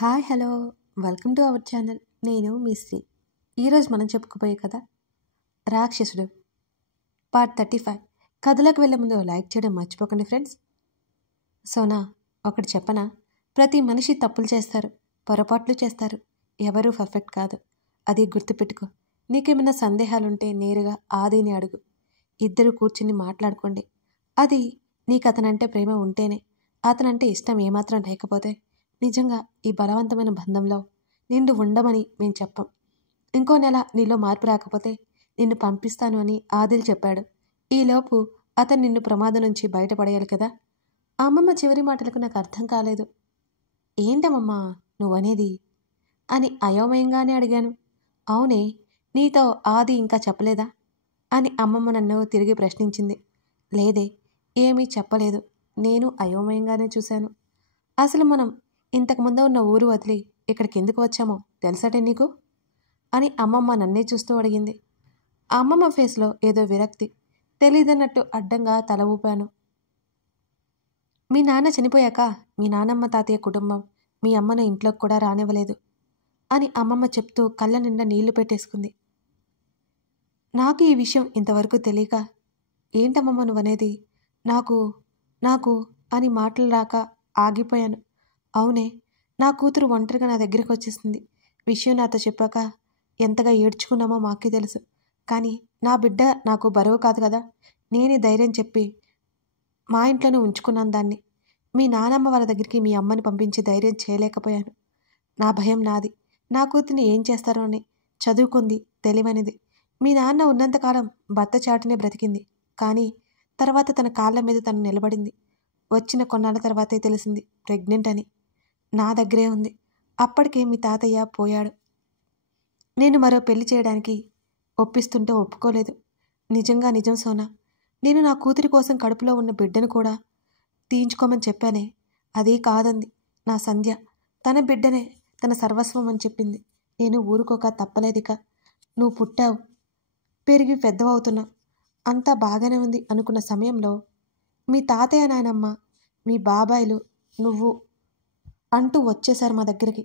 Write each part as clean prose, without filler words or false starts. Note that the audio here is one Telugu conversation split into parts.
Hi hello welcome to our channel. నేను మీ శ్రీ. ఈరోజు మనం చెప్పుకోబోయే కథ రాక్షసుడు పార్ట్ 35. కథలోకి వెళ్ళే ముందు లైక్ చేయడం మర్చిపోకండి ఫ్రెండ్స్. సోనా, ఒకటి చెప్పనా? ప్రతి మనిషి తప్పులు చేస్తారు, పొరపాట్లు చేస్తారు. ఎవరూ పర్ఫెక్ట్ కాదు, అది గుర్తుపెట్టుకో. నీకేమైనా సందేహాలుంటే నేరుగా ఆదిని అడుగు. ఇద్దరు కూర్చుని మాట్లాడుకోండి. అది నీకు అతనంటే ప్రేమ ఉంటేనే, అతనంటే ఇష్టం ఏమాత్రం లేకపోతే నిజంగా ఈ బలవంతమైన బంధంలో నిన్ను ఉండమని మేము చెప్పం. ఇంకో నెల నీలో మార్పు రాకపోతే నిన్ను పంపిస్తాను అని ఆదిల్ చెప్పాడు. ఈలోపు అతను నిన్ను ప్రమాదం నుంచి బయటపడేయాలి కదా. అమ్మమ్మ చివరి మాటలకు నాకు అర్థం కాలేదు. ఏంటమ్మమ్మా నువ్వనేది అని అయోమయంగానే అడిగాను. అవునే, నీతో ఆది ఇంకా చెప్పలేదా అని అమ్మమ్మ నన్ను తిరిగి ప్రశ్నించింది. లేదే, ఏమీ చెప్పలేదు. నేను అయోమయంగానే చూశాను. అసలు మనం ఇంతకుముందు ఉన్న ఊరు వదిలి ఇక్కడికి ఎందుకు వచ్చామో తెలుసటే నీకు అని అమ్మమ్మ నన్నే చూస్తూ అడిగింది. అమ్మమ్మ ఫేస్లో ఏదో విరక్తి. తెలీదన్నట్టు అడ్డంగా తల ఊపాను. మీ నాన్న చనిపోయాక మీ నానమ్మ తాతయ్య కుటుంబం మీ అమ్మను ఇంట్లోకి కూడా రానివ్వలేదు అని అమ్మమ్మ చెప్తూ కళ్ళ నిండా నీళ్లు పెట్టేసుకుంది. నాకు ఈ విషయం ఇంతవరకు తెలియక, ఏంటమ్మమ్మ నువ్వనేది? నాకు నాకు అని మాటలు రాక ఆగిపోయాను. అవునే, నా కూతురు ఒంటరిగా నా దగ్గరికి వచ్చేసింది. విషయం నాతో చెప్పాక ఎంతగా ఏడ్చుకున్నామో మాకే తెలుసు. కానీ నా బిడ్డ నాకు బరువు కాదు కదా. నేనే ధైర్యం చెప్పి మా ఇంట్లోనే ఉంచుకున్నాను దాన్ని. మీ నానమ్మ వాళ్ళ దగ్గరికి మీ అమ్మని పంపించి ధైర్యం చేయలేకపోయాను. నా భయం నాది. నా కూతుర్ని ఏం చేస్తారో అని. చదువుకుంది, తెలివైనది. మీ నాన్న ఉన్నంతకాలం భర్త చాటునే బ్రతికింది. కానీ తర్వాత తన కాళ్ళ మీద తను నిలబడింది. వచ్చిన కొన్నాళ్ళ తర్వాతే తెలిసింది ప్రెగ్నెంట్ అని. నా దగ్గరే ఉంది. అప్పటికే మీ తాతయ్య పోయాడు. నేను మరో పెళ్లి చేయడానికి ఒప్పిస్తుంటే ఒప్పుకోలేదు. నిజంగా నిజం సోనా. నేను నా కూతురి కోసం కడుపులో ఉన్న బిడ్డను కూడా తీయించుకోమని చెప్పానే, అదే కాదంది నా సంధ్య. తన బిడ్డనే తన సర్వస్వం అని చెప్పింది. నేను ఊరుకోక తప్పలేదిక. నువ్వు పుట్టావు, పెరిగి పెద్దవవుతున్నావు, అంతా బాగానే ఉంది అనుకున్న సమయంలో మీ తాతయ్య, నాయనమ్మ, మీ బాబాయిలు, నువ్వు అంటూ వచ్చేశారు మా దగ్గరికి.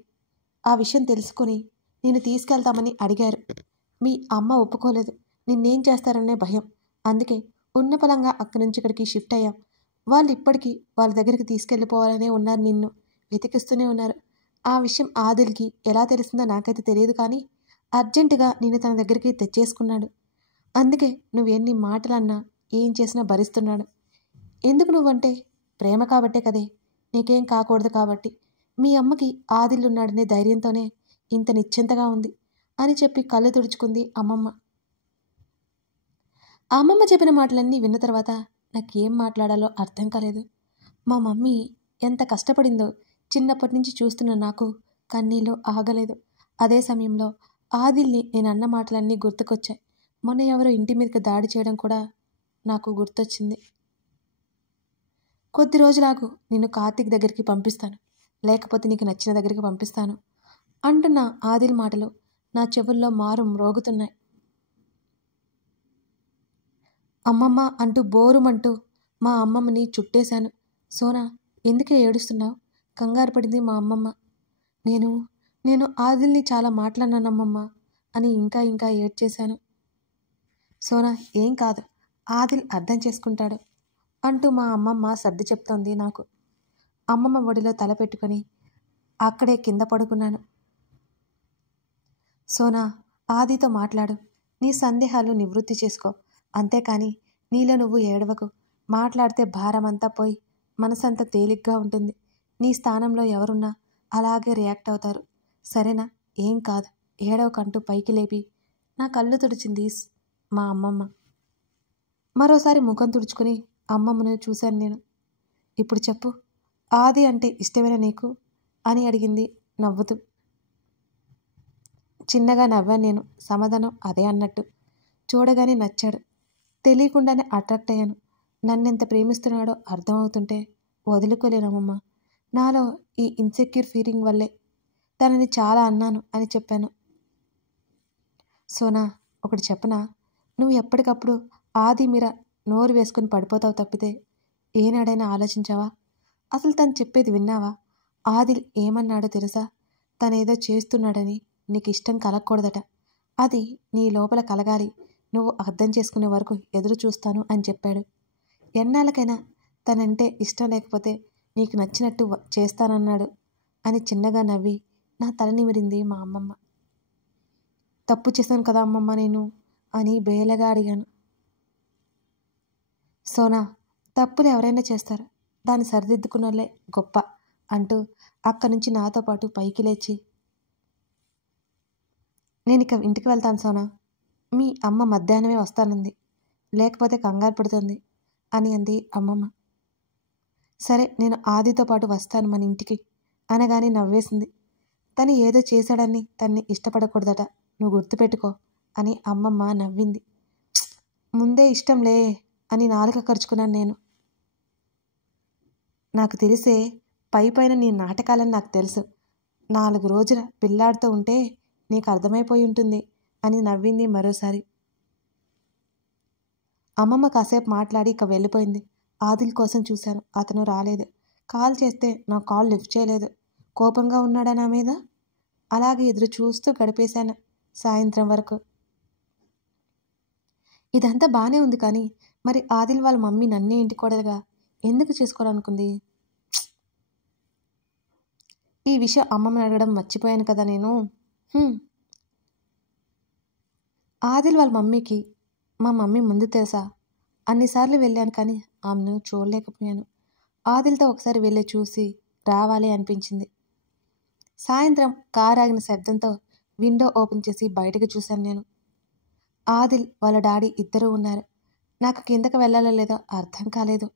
ఆ విషయం తెలుసుకుని నేను తీసుకెళ్తామని అడిగారు. మీ అమ్మ ఒప్పుకోలేదు. నిన్నేం చేస్తారనే భయం. అందుకే ఉన్న పలంగా అక్కడి నుంచి ఇక్కడికి షిఫ్ట్ అయ్యాం. వాళ్ళు ఇప్పటికీ వాళ్ళ దగ్గరికి తీసుకెళ్ళిపోవాలనే ఉన్నారు. నిన్ను వెతికిస్తూనే ఉన్నారు. ఆ విషయం ఆదిల్కి ఎలా తెలిసిందో నాకైతే తెలియదు. కానీ అర్జెంటుగా నేను తన దగ్గరికి తెచ్చేసుకున్నాడు. అందుకే నువ్వు ఎన్ని మాటలన్నా ఏం చేసినా భరిస్తున్నాడు. ఎందుకు నువ్వంటే ప్రేమ కాబట్టే కదే. నీకేం కాకూడదు కాబట్టి. మీ అమ్మకి ఆదిల్లున్నాడనే ధైర్యంతోనే ఇంత నిశ్చింతగా ఉంది అని చెప్పి కళ్ళు తుడుచుకుంది అమ్మమ్మ. అమ్మమ్మ చెప్పిన మాటలన్నీ విన్న తర్వాత నాకేం మాట్లాడాలో అర్థం కాలేదు. మా మమ్మీ ఎంత కష్టపడిందో చిన్నప్పటి నుంచి చూస్తున్న నాకు కన్నీళ్ళు ఆగలేదు. అదే సమయంలో ఆదిల్ని నేను అన్న మాటలన్నీ గుర్తుకొచ్చాయి. మొన్న ఎవరో ఇంటి మీదకి దాడి చేయడం కూడా నాకు గుర్తొచ్చింది. కొద్ది రోజులాగు నిన్ను కార్తీక్ దగ్గరికి పంపిస్తాను, లేకపోతే నీకు నచ్చిన దగ్గరికి పంపిస్తాను అంటున్న ఆదిల్ మాటలు నా చెవుల్లో మారు మ్రోగుతున్నాయి. అమ్మమ్మ అంటూ బోరుమంటూ మా అమ్మమ్మని చుట్టేశాను. సోనా, ఎందుకే ఏడుస్తున్నావు? కంగారు పడింది మా అమ్మమ్మ. నేను నేను ఆదిల్ని చాలా మాట్లాడినానమ్మమ్మ అని ఇంకా ఇంకా ఏడ్చేశాను. సోనా, ఏం కాదు, ఆదిల్ అర్థం చేసుకుంటాడు అంటూ మా అమ్మమ్మ సర్ది చెప్తోంది నాకు. అమ్మమ్మ ఒడిలో తల పెట్టుకొని అక్కడే కింద పడుకున్నాను. సోనా, ఆదితో మాట్లాడు. నీ సందేహాలు నివృత్తి చేసుకో. అంతేకాని నీలో నువ్వు ఏడవకు. మాట్లాడితే భారమంతా పోయి మనసంతా తేలిగ్గా ఉంటుంది. నీ స్థానంలో ఎవరున్నా అలాగే రియాక్ట్ అవుతారు. సరేనా? ఏం కాదు, ఏడవకంటూ పైకి లేపి నా కళ్ళు తుడిచింది మా అమ్మమ్మ. మరోసారి ముఖం తుడుచుకుని అమ్మమ్మను చూశాను నేను. ఇప్పుడు చెప్పు, ఆది అంటే ఇష్టమేనా నీకు అని అడిగింది నవ్వుతూ. చిన్నగా నవ్వాను నేను. సమాధానం అదే అన్నట్టు. చూడగానే నచ్చాడు. తెలియకుండానే అట్రాక్ట్ అయ్యాను. నన్నెంత ప్రేమిస్తున్నాడో అర్థమవుతుంటే వదులుకోలేనమ్మమ్మ. నాలో ఈ ఇన్సెక్యూర్ ఫీలింగ్ వల్లే తనని చాలా అన్నాను అని చెప్పాను. సోనా, ఒకటి చెప్పనా? నువ్వు ఎప్పటికప్పుడు ఆది మీర నోరు వేసుకుని పడిపోతావు తప్పితే ఏనాడైనా ఆలోచించావా? అసలు తను చెప్పేది విన్నావా? ఆదిల్ ఏమన్నాడో తెలుసా? తనేదో చేస్తున్నాడని నీకు ఇష్టం కలగకూడదట. అది నీ లోపల కలగాలి. నువ్వు అర్థం చేసుకునే వరకు ఎదురు చూస్తాను అని చెప్పాడు. ఎన్నాళ్ళకైనా తనంటే ఇష్టం లేకపోతే నీకు నచ్చినట్టు చేస్తానన్నాడు అని చిన్నగా నవ్వి నా తల నిమిరింది మా అమ్మమ్మ. తప్పు చేశాను కదా అమ్మమ్మ నేను అని బేలగా అడిగాను. సోనా, తప్పులు ఎవరైనా చేస్తారు, దాన్ని సరిదిద్దుకున్నోళ్ళే గొప్ప అంటూ అక్కడి నుంచి నాతో పాటు పైకి లేచి, నేను ఇక ఇంటికి వెళ్తాను సోనా, మీ అమ్మ మధ్యాహ్నమే వస్తానంది, లేకపోతే కంగారు పడుతుంది అని అంది అమ్మమ్మ. సరే నేను ఆదితో పాటు వస్తాను మన ఇంటికి అనగానే నవ్వేసింది. తను ఏదో చేశాడని తన్ని ఇష్టపడకూడదట, నువ్వు గుర్తుపెట్టుకో అని అమ్మమ్మ నవ్వింది. ముందే ఇష్టంలే అని నాలుక ఖర్చుకున్నాను నేను. నాకు తెలిసే పైన నీ నాటకాలని నాకు తెలుసు. 4 రోజుల పిల్లాడితో ఉంటే నీకు అర్థమైపోయి ఉంటుంది అని నవ్వింది మరోసారి. అమ్మమ్మ కాసేపు మాట్లాడి ఇక వెళ్ళిపోయింది. ఆదిల్ కోసం చూశాను, అతను రాలేదు. కాల్ చేస్తే నా కాల్ లిఫ్ట్ చేయలేదు. కోపంగా ఉన్నాడా నా మీద? అలాగే ఎదురు చూస్తూ గడిపేశాను సాయంత్రం వరకు. ఇదంతా బాగానే ఉంది, కానీ మరి ఆదిల్ వాళ్ళ మమ్మీ నన్నే ఇంటి కోడలుగా ఎందుకు చేసుకోవాలనుకుంది? ఈ విషయం అమ్మమ్మని అడగడం మర్చిపోయాను కదా నేను. ఆదిల్ వాళ్ళ మమ్మీకి మా మమ్మీ ముందు తెలుసా? అన్నిసార్లు వెళ్ళాను కానీ ఆమెను చూడలేకపోయాను. ఆదిల్తో ఒకసారి వెళ్ళి చూసి రావాలి అనిపించింది. సాయంత్రం కారు ఆగిన శబ్దంతో విండో ఓపెన్ చేసి బయటకు చూశాను నేను. ఆదిల్ వాళ్ళ డాడీ ఇద్దరూ ఉన్నారు. నాకు కిందకు వెళ్ళాలో లేదో అర్థం కాలేదు.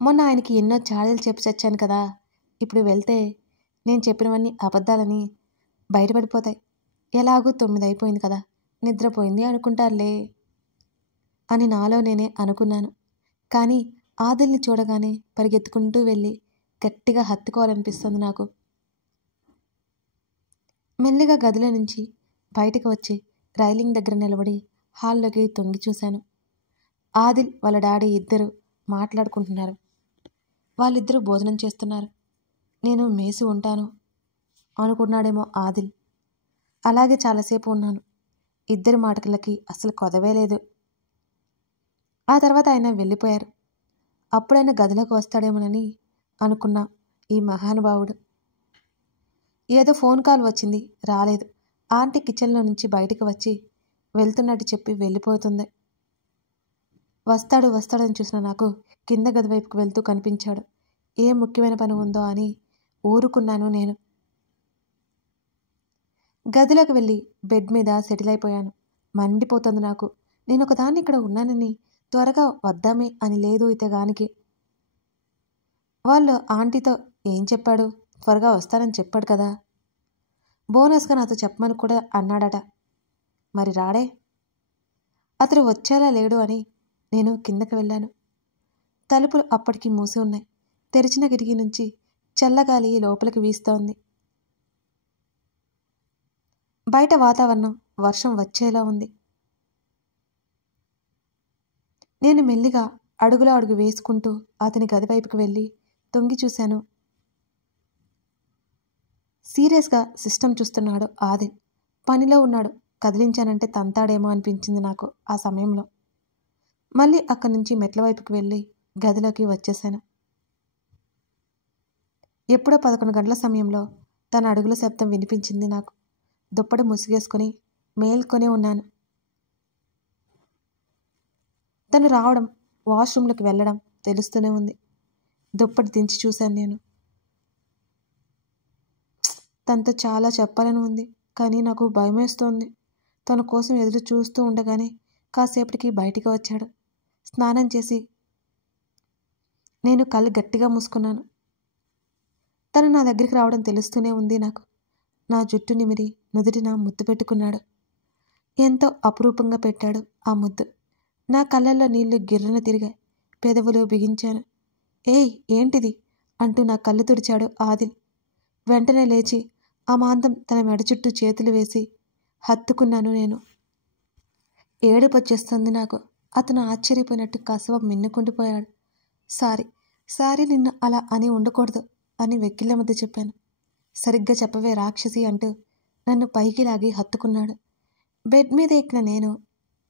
మొన్న ఆయనకి ఎన్నో చాడీలు చెప్పి చచ్చాను కదా, ఇప్పుడు వెళ్తే నేను చెప్పినవన్నీ అబద్ధాలని బయటపడిపోతాయి. ఎలాగూ 9 అయిపోయింది కదా, నిద్రపోయింది అనుకుంటారులే అని నాలో నేనే అనుకున్నాను. కానీ ఆదిల్ని చూడగానే పరిగెత్తుకుంటూ వెళ్ళి గట్టిగా హత్తుకోవాలనిపిస్తుంది నాకు. మెల్లిగా గదిలో నుంచి బయటకు వచ్చి రైలింగ్ దగ్గర నిలబడి హాల్లోకి తొంగి చూశాను. ఆదిల్ వాళ్ళ డాడీ ఇద్దరు మాట్లాడుకుంటున్నారు. వాళ్ళిద్దరూ భోజనం చేస్తున్నారు. నేను మేసి ఉంటాను అనుకున్నాడేమో ఆదిల్. అలాగే చాలాసేపు ఉన్నాను. ఇద్దరి మాటలకి అసలు కొదవే లేదు. ఆ తర్వాత ఆయన వెళ్ళిపోయారు. అప్పుడైనా గదిలోకి వస్తాడేమోనని అనుకున్నా. ఈ మహానుభావుడు. ఏదో ఫోన్ కాల్ వచ్చింది, రాలేదు. ఆంటీ కిచెన్లో నుంచి బయటకు వచ్చి వెళ్తున్నట్టు చెప్పి వెళ్ళిపోతుంది. వస్తాడని చూసిన నాకు కింద గది వైపుకు వెళ్తూ కనిపించాడు. ఏం ముఖ్యమైన పని ఉందో అని ఊరుకున్నాను నేను. గదిలోకి వెళ్ళి బెడ్ మీద సెటిల్ అయిపోయాను. మండిపోతుంది నాకు. నేను ఒకదాన్ని ఇక్కడ ఉన్నానని త్వరగా వద్దామే అని లేదు ఇతగానికి. వాళ్ళు ఆంటీతో ఏం చెప్పాడు? త్వరగా వస్తానని చెప్పాడు కదా. బోనస్గా నాతో చెప్పమని కూడా అన్నాడట. మరి రాడే? అతడు వచ్చేలా లేడు అని నేను కిందకి వెళ్ళాను. తలుపులు అప్పటికి మూసి ఉన్నాయి. తెరిచిన కిటికీ నుంచి చల్లగాలి లోపలికి వీస్తోంది. బయట వాతావరణం వర్షం వచ్చేలా ఉంది. నేను మెల్లిగా అడుగులో అడుగు వేసుకుంటూ అతని గది వైపుకి వెళ్ళి తొంగి చూశాను. సీరియస్గా సిస్టమ్ చూస్తున్నాడు ఆదిల్. పనిలో ఉన్నాడు. కదిలించానంటే తంతాడేమో అనిపించింది నాకు ఆ సమయంలో. మళ్ళీ అక్కడి నుంచి మెట్ల వైపుకి వెళ్ళి గదిలోకి వచ్చేశాను. ఎప్పుడో 11 గంటల సమయంలో తన అడుగుల శబ్దం వినిపించింది నాకు. దుప్పటి ముసిగేసుకొని మేల్కొనే ఉన్నాను. తను రావడం, వాష్రూమ్లోకి వెళ్ళడం తెలుస్తూనే ఉంది. దుప్పటి దించి చూశాను నేను. తనతో చాలా చెప్పాలని ఉంది, కానీ నాకు భయమేస్తోంది. తన కోసం ఎదురు చూస్తూ ఉండగానే కాసేపటికి బయటికి వచ్చాడు. స్నానం చేసి నేను కళ్ళు గట్టిగా మూసుకున్నాను. తను నా దగ్గరికి రావడం తెలుస్తూనే ఉంది నాకు. నా జుట్టు నిమిరి నుదుటిన ముద్దు పెట్టుకున్నాడు. ఎంతో అపురూపంగా పెట్టాడు ఆ ముద్దు. నా కళ్ళల్లో నీళ్లు గిర్రన తిరిగాయి. పెదవులు బిగించాను. ఏయ్ ఏంటిది అంటూ నా కళ్ళు తుడిచాడు ఆదిల్. వెంటనే లేచి ఆ మాంతం తన మెడ చుట్టూ చేతులు వేసి హత్తుకున్నాను నేను. ఏడుపొచ్చేస్తుంది నాకు. అతను ఆశ్చర్యపోయినట్టు కాసేపు మిన్నుకుండిపోయాడు. సారీ నిన్ను అలా అని ఉండకూడదు. అని వెక్కిళ్ళ మధ్య చెప్పాను. సరిగ్గా చెప్పవే రాక్షసి అంటూ నన్ను పైకి లాగి హత్తుకున్నాడు. బెడ్ మీద ఎక్కిన నేను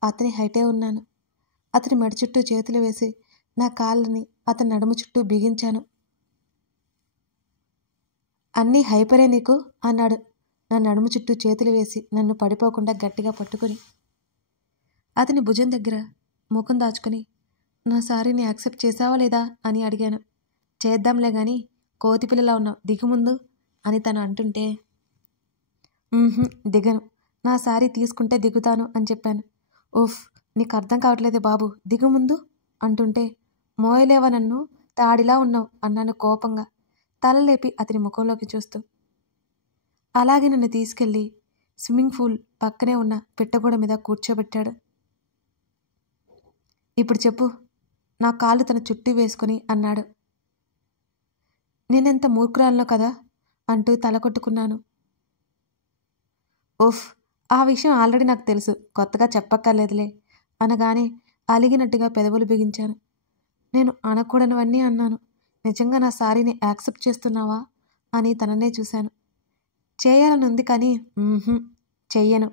అతని హైటే ఉన్నాను. అతని మెడ చుట్టూ చేతులు వేసి నా కాళ్ళని అతని నడుము చుట్టూ బిగించాను. అన్నీ హైపరే నీకు అన్నాడు నా నడుము చుట్టూ చేతులు వేసి నన్ను పడిపోకుండా గట్టిగా పట్టుకుని. అతని భుజం దగ్గర ముఖం దాచుకుని నా సారీని యాక్సెప్ట్ చేసావా లేదా అని అడిగాను. చేద్దాంలే గాని కోతిపిల్లలా ఉన్నావు, దిగుముందు అని తను అంటుంటే దిగను, నా సారీ తీసుకుంటే దిగుతాను అని చెప్పాను. ఉఫ్, నీకు అర్థం కావట్లేదే బాబు, దిగుముందు అంటుంటే మోయలేవా నన్ను, తాడిలా ఉన్నావు అన్నాను కోపంగా తల లేపి అతని ముఖంలోకి చూస్తూ. అలాగే నన్ను తీసుకెళ్ళి స్విమ్మింగ్ పూల్ పక్కనే ఉన్న పిట్టగోడ మీద కూర్చోబెట్టాడు. ఇప్పుడు చెప్పు, నా కాళ్ళు తన చుట్టూ వేసుకుని అన్నాడు. నేనెంత మూర్ఖురాలనో కదా అంటూ తల కొట్టుకున్నాను. ఉఫ్, ఆ విషయం ఆల్రెడీ నాకు తెలుసు, కొత్తగా చెప్పక్కర్లేదులే అనగానే అలిగినట్టుగా పెదవులు బిగించాను. నేను అనకూడనివన్నీ అన్నాను. నిజంగా నా సారీని యాక్సెప్ట్ చేస్తున్నావా అని తననే చూశాను. చేయాలనుంది కానీ చెయ్యను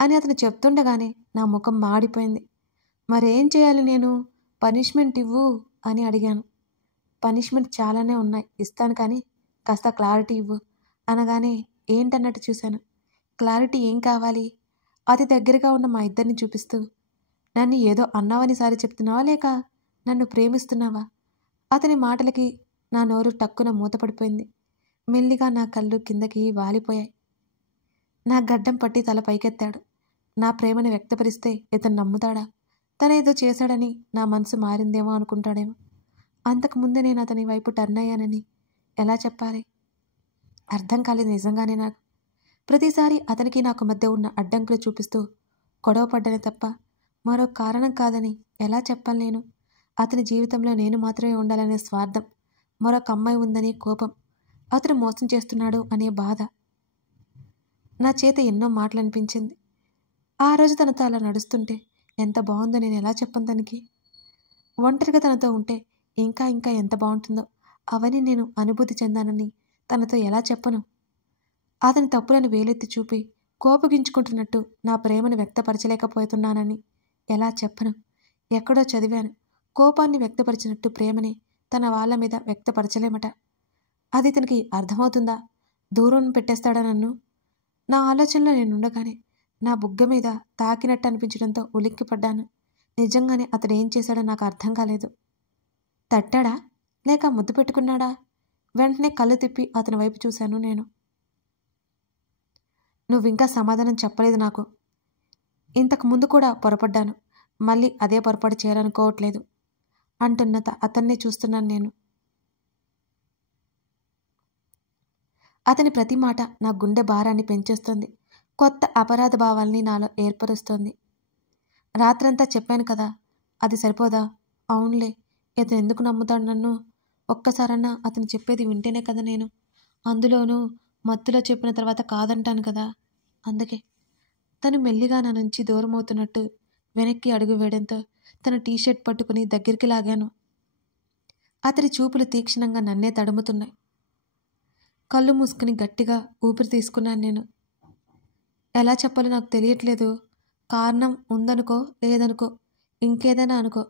అని అతను చెప్తుండగానే నా ముఖం మాడిపోయింది. మరేం చేయాలి నేను, పనిష్మెంట్ ఇవ్వు అని అడిగాను. పనిష్మెంట్ చాలానే ఉన్నాయి, ఇస్తాను కానీ కాస్త క్లారిటీ ఇవ్వు అనగానే ఏంటన్నట్టు చూశాను. క్లారిటీ ఏం కావాలి? అతి దగ్గరగా ఉన్న మా ఇద్దరిని చూపిస్తూ నన్ను ఏదో అన్నావని సారి చెప్తున్నావా లేక నన్ను ప్రేమిస్తున్నావా? అతని మాటలకి నా నోరు టక్కున మూతపడిపోయింది. మెల్లిగా నా కళ్ళు కిందకి వాలిపోయాయి. నా గడ్డం పట్టి తల పైకెత్తాడు. నా ప్రేమను వ్యక్తపరిస్తే ఇతను నమ్ముతాడా? తనేదో చేశాడని నా మనసు మారిందేమో అనుకుంటాడేమో. అంతకుముందే నేను అతని వైపు టర్న్ అయ్యానని ఎలా చెప్పాలి? అర్థం కాలేదు నిజంగానే నాకు. ప్రతిసారి అతనికి నాకు మధ్య ఉన్న అడ్డంకులు చూపిస్తూ గొడవ పడ్డనే తప్ప మరో కారణం కాదని ఎలా చెప్పాలి నేను? అతని జీవితంలో నేను మాత్రమే ఉండాలనే స్వార్థం, మరొక అమ్మాయి ఉందని కోపం, అతను మోసం చేస్తున్నాడు అనే బాధ. నా చేత ఎన్నో మాటలు అనిపించింది. ఆ రోజు తనతో అలా నడుస్తుంటే ఎంత బాగుందో నేను ఎలా చెప్పను తనకి? ఒంటరిగా తనతో ఉంటే ఇంకా ఇంకా ఎంత బాగుంటుందో అవన్నీ నేను అనుభూతి చెందానని తనతో ఎలా చెప్పను? అతని తప్పులను వేలెత్తి చూపి కోపగించుకుంటున్నట్టు నా ప్రేమను వ్యక్తపరచలేకపోతున్నానని ఎలా చెప్పను? ఎక్కడో చదివాను, కోపాన్ని వ్యక్తపరిచినట్టు ప్రేమని తన వాళ్ళ మీద వ్యక్తపరచలేమట. అది తనకి అర్థమవుతుందా? దూరం పెట్టేస్తాడా నన్ను? నా ఆలోచనలో నేనుండగానే నా బుగ్గ మీద తాకినట్టు అనిపించడంతో ఉలిక్కిపడ్డాను. నిజంగానే అతడు ఏం చేశాడో నాకు అర్థం కాలేదు. తట్టాడా లేక ముద్దు పెట్టుకున్నాడా? వెంటనే కళ్ళు తిప్పి అతని వైపు చూశాను నేను. నువ్వింకా సమాధానం చెప్పలేదు నాకు. ఇంతకు ముందు కూడా పొరపడ్డాను, మళ్ళీ అదే పొరపాటు చేయాలనుకోవట్లేదు అంటున్న అతన్నే చూస్తున్నాను నేను. అతని ప్రతి మాట నా గుండె భారాన్ని పెంచేస్తుంది, కొత్త అపరాధ భావాల్ని నాలో ఏర్పరుస్తోంది. రాత్రంతా చెప్పాను కదా, అది సరిపోదా? అవునులే, ఇతను ఎందుకు నమ్ముతాడు నన్ను? ఒక్కసారన్నా అతను చెప్పేది వింటేనే కదా నేను, అందులోనూ మత్తులో చెప్పిన తర్వాత కాదంటాను కదా. అందుకే తను మెల్లిగా నా నుంచి దూరం అవుతున్నట్టు వెనక్కి అడుగు వేయడంతో తన టీషర్ట్ పట్టుకుని దగ్గరికి లాగాను. అతని చూపులు తీక్షణంగా నన్నే తడుముతున్నాయి. కళ్ళు మూసుకుని గట్టిగా ఊపిరి తీసుకున్నాను నేను. ఎలా చెప్పాలో నాకు తెలియట్లేదు. కారణం ఉందనుకో, లేదనుకో, ఇంకేదైనా అనుకో,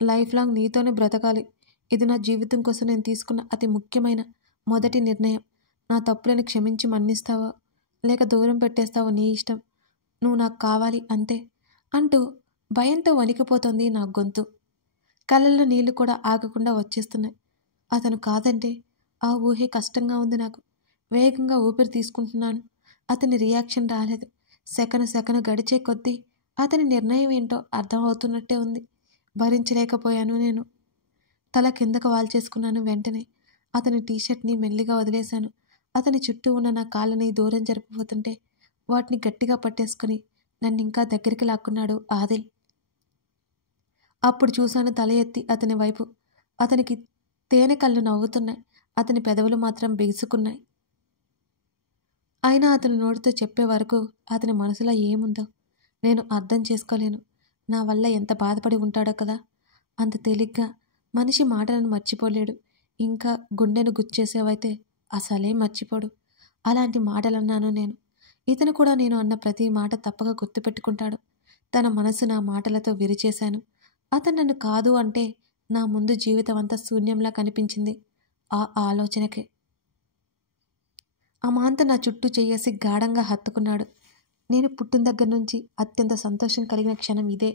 లైఫ్ లాంగ్ నీతోనే బ్రతకాలి. ఇది నా జీవితం కోసం నేను తీసుకున్న అతి ముఖ్యమైన మొదటి నిర్ణయం. నా తప్పులను క్షమించి మన్నిస్తావో లేక దూరం పెట్టేస్తావో నీ ఇష్టం. నువ్వు నాకు కావాలి అంతే అంటూ భయంతో వణికిపోతోంది నా గొంతు. కళ్ళల్లో నీళ్లు కూడా ఆగకుండా వచ్చేస్తున్నాయి. అతను కాదంటే ఆ ఊహే కష్టంగా ఉంది నాకు. వేగంగా ఊపిరి తీసుకుంటున్నాను. అతని రియాక్షన్ రాలేదు. సెకను గడిచే కొద్దీ అతని నిర్ణయం ఏంటో అర్థమవుతున్నట్టే ఉంది. భరించలేకపోయాను నేను. తల కిందకు వాల్చేసుకున్నాను. వెంటనే అతని టీషర్ట్ని మెల్లిగా వదిలేశాను. అతని చుట్టూ ఉన్న నా కాళ్ళని దూరం జరిపిపోతుంటే వాటిని గట్టిగా పట్టేసుకుని నన్ను ఇంకా దగ్గరికి లాక్కున్నాడు ఆదిల్. అప్పుడు చూశాను తల ఎత్తి అతని వైపు. అతనికి తేనె కళ్ళు నవ్వుతున్నాయి. అతని పెదవులు మాత్రం బిగుసుకున్నాయి. అయినా అతని నోటితో చెప్పే వరకు అతని మనసులో ఏముందో నేను అర్థం చేసుకోలేను. నా వల్ల ఎంత బాధపడి ఉంటాడో కదా. అంత తేలిగ్గా మనిషి మాటలను మర్చిపోలేడు. ఇంకా గుండెను గుచ్చేసేవైతే అసలే మర్చిపోడు. అలాంటి మాటలన్నాను నేను. ఇతను కూడా నేను అన్న ప్రతి మాట తప్పక గుర్తుపెట్టుకుంటాడు. తన మనసు నా మాటలతో విరిచేశాను. అతను నన్ను కాదు అంటే నా ముందు జీవితం అంతా శూన్యంలా కనిపించింది. ఆ ఆలోచనకే అమాంత నా చుట్టూ చెయ్యేసి గాఢంగా హత్తుకున్నాడు. నేను పుట్టిన దగ్గర నుంచి అత్యంత సంతోషం కలిగిన క్షణం ఇదే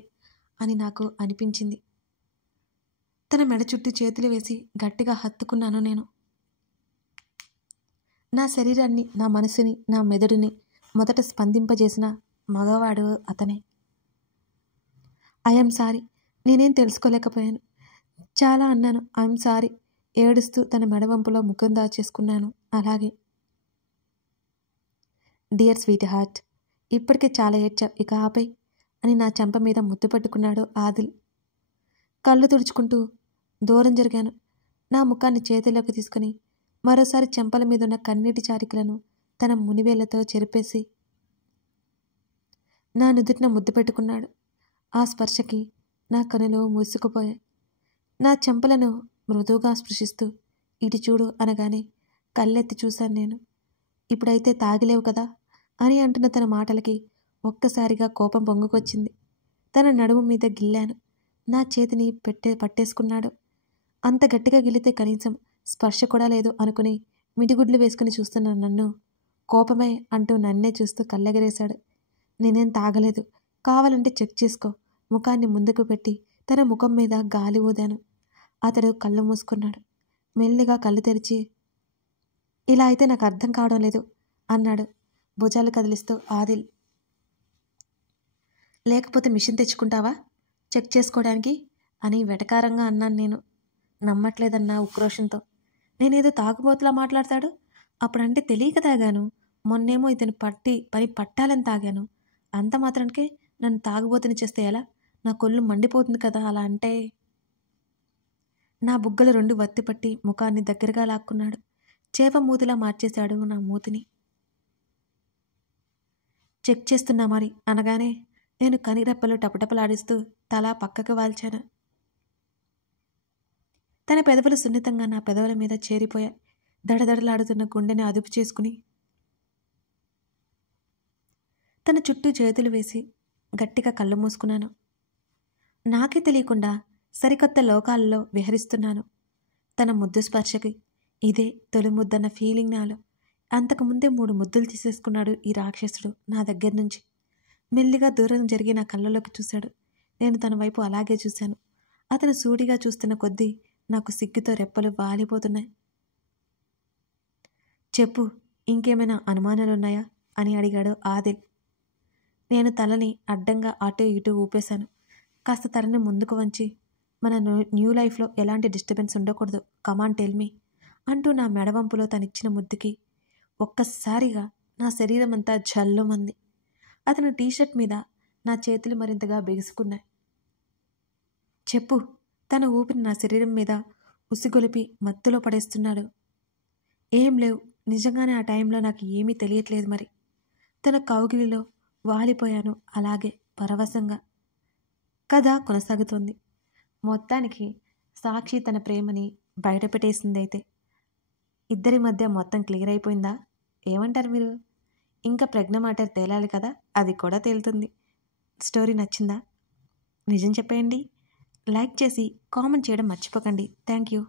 అని నాకు అనిపించింది. తన మెడ చుట్టూ చేతులు వేసి గట్టిగా హత్తుకున్నాను నేను. నా శరీరాన్ని, నా మనసుని, నా మెదడుని మొదట స్పందింపజేసిన మగవాడు అతనే. ఐఎమ్ సారీ, నేనేం తెలుసుకోలేకపోయాను. చాలా అన్నాను. I'm sorry. ఏడుస్తూ తన మెడవంపులో ముఖం దాచేసుకున్నాను. అలాగే డియర్ స్వీట్ హార్ట్, ఇప్పటికే చాలా ఏడ్చావు, ఇక ఆపై అని నా చెంప మీద ముద్దు పట్టుకున్నాడు ఆదిల్. కళ్ళు తుడుచుకుంటూ దూరం జరిగాను. నా ముఖాన్ని చేతిలోకి తీసుకుని మరోసారి చెంపల మీదున్న కన్నీటి చారికలను తన మునివేళ్లతో చెరిపేసి నా నుదుటిన ముద్దు పెట్టుకున్నాడు. ఆ స్పర్శకి నా కనులు మూసుకుపోయాయి. నా చెంపలను మృదువుగా స్పృశిస్తూ ఇటు చూడు అనగానే కళ్ళెత్తి చూశాను నేను. ఇప్పుడైతే తాగిలేవు కదా అని అంటున్న తన మాటలకి ఒక్కసారిగా కోపం పొంగుకొచ్చింది. తన నడుము మీద గిల్లాను. నా చేతిని పట్టేసుకున్నాడు. అంత గట్టిగా గిల్లితే కనీసం స్పర్శ కూడా లేదు అనుకుని మిడిగుడ్లు వేసుకుని చూస్తున్న నన్ను కోపమే అంటూ నన్నే చూస్తూ కళ్ళెగరేశాడు. నేనేం తాగలేదు, కావాలంటే చెక్ చేసుకో. ముఖాన్ని ముందుకు పెట్టి తన ముఖం మీద గాలి ఊదాను. అతడు కళ్ళు మూసుకున్నాడు. మెల్లిగా కళ్ళు తెరిచి, ఇలా అయితే నాకు అర్థం కావడం లేదు అన్నాడు భుజాలు కదిలిస్తూ ఆదిల్. లేకపోతే మిషన్ తెచ్చుకుంటావా చెక్ చేసుకోవడానికి అని వెటకారంగా అన్నాను నేను. నమ్మట్లేదన్నా ఉక్రోషంతో. నేనేదో తాగుబోతులా మాట్లాడతాడు. అప్పుడంటే తెలియక తాగాను. మొన్నేమో ఇతను పని పట్టాలని తాగాను. అంత మాత్రానికే నన్ను తాగుబోతుని చేస్తే ఎలా? నా కొళ్ళు మండిపోతుంది కదా అలా అంటే. నా బుగ్గలు రెండు వత్తిపట్టి ముఖాన్ని దగ్గరగా లాక్కున్నాడు. చేప మూతిలా మార్చేశాడు నా మూతిని. చెక్ చేస్తున్నా మరి అనగానే నేను కనిరెప్పలు టపటపలాడిస్తూ తల పక్కకు వాల్చాను. తన పెదవులు సున్నితంగా నా పెదవుల మీద చేరిపోయాయి. దడదడలాడుతున్న గుండెని అదుపు చేసుకుని తన చుట్టూ చేతులు వేసి గట్టిగా కళ్ళు మూసుకున్నాను. నాకే తెలియకుండా సరికొత్త లోకాలలో విహరిస్తున్నాను. తన ముద్దు స్పర్శకి ఇదే తొలి ముద్దన్న ఫీలింగ్ నాలో. అంతకుముందే 3 ముద్దులు తీసేసుకున్నాడు ఈ రాక్షసుడు నా దగ్గర నుంచి. మెల్లిగా దూరం జరిగి నా కళ్ళలోకి చూశాడు. నేను తన వైపు అలాగే చూశాను. అతను సూటిగా చూస్తున్న కొద్దీ నాకు సిగ్గుతో రెప్పలు వాలిపోతున్నాయి. చెప్పు, ఇంకేమైనా అనుమానాలున్నాయా అని అడిగాడు ఆదిల్. నేను తలని అడ్డంగా అటు ఇటు ఊపేశాను. కాస్త తలని ముందుకు వంచి, మన న్యూ లైఫ్లో ఎలాంటి డిస్టర్బెన్స్ ఉండకూడదు, కమాన్ టెల్మీ అంటూ నా మెడవంపులో తనిచ్చిన ముద్దుకి ఒక్కసారిగా నా శరీరం అంతా జల్లుమంది. అతను టీషర్ట్ మీద నా చేతులు మరింతగా బిగుసుకున్నాయి. చెప్పు, తన ఊపిరి నా శరీరం మీద ఉసిగొలిపి మత్తులో పడేస్తున్నాడు. ఏం లేవు, నిజంగానే ఆ టైంలో నాకు ఏమీ తెలియట్లేదు. మరి తన కౌగిలిలో వాలిపోయాను అలాగే పరవశంగా. కథ కొనసాగుతోంది. మొత్తానికి సాక్షి తన ప్రేమని బయటపెట్టేసిందైతే ఇద్దరి మధ్య మొత్తం క్లియర్ అయిపోయిందా? ఏమంటారు మీరు? ఇంకా ప్రజ్ఞ మ్యాటర్ తేలాలి కదా, అది కూడా తేలుతుంది. స్టోరీ నచ్చిందా? నిజం చెప్పేయండి. లైక్ చేసి కామెంట్ చేయడం మర్చిపోకండి. Thank you.